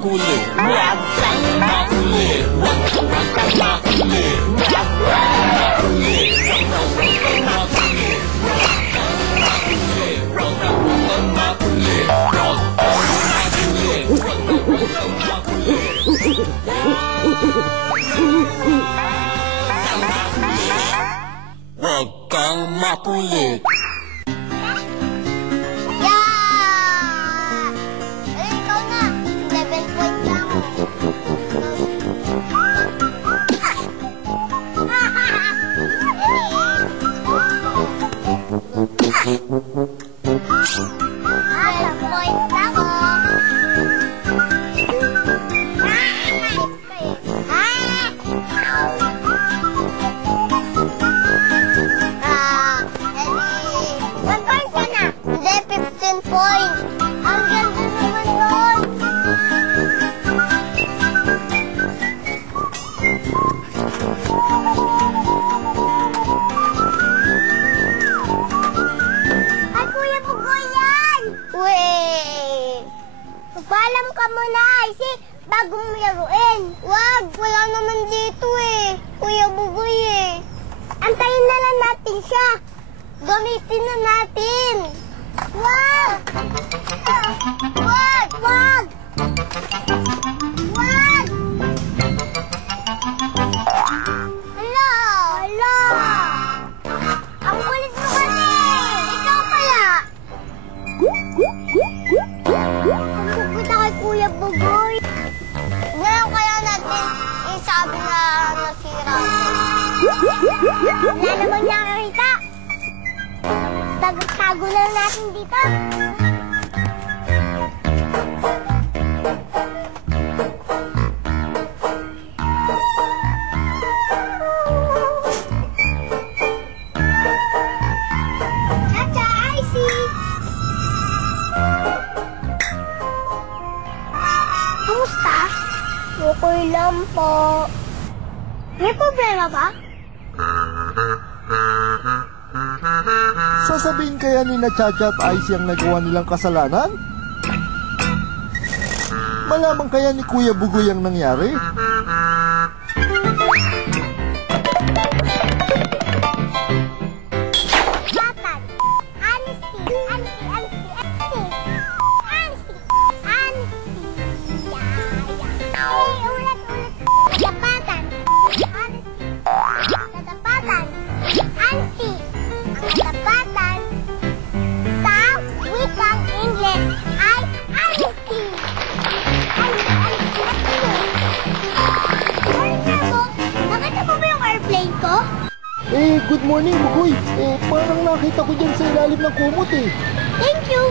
makulit. Huwag kang makulit. Huwag kang makulit. Huwag kang makulit. Huwag kang makulit. Huwag kang makulit. Huwag kang makulit. Paalam ka muna, Icy, bago mo laruin. Wag, wala naman dito eh. Kuya Bugoy eh. Antayin na lang natin siya. Gamitin na natin. Wag! Wag! Wag! Wag! Hala! Hala! Ang kulit mo kasi! Ikaw pala! Pupunta kay Kuya Bugoy. Ngayon kaya natin isabi na nasira. Wala naman niya nakita. Tago lang natin dito. Chacha, Icy! Kamusta? Okay lang po. May problema ba? Sasabihin kaya ni na Chacha at Icy ang nagawa nilang kasalanan? Malaman kaya ni Kuya Bugoy ang nangyari? Dapat. Honesty. Ulit. Katapatan. Honesty. Katapatan. Honesty. Ang katapatan sa wikang English ay honesty. Nakita mo ba yung airplane ko? Good morning, Bugoy. Parang nakita ko dyan sa ilalim ng kumot eh. Thank you.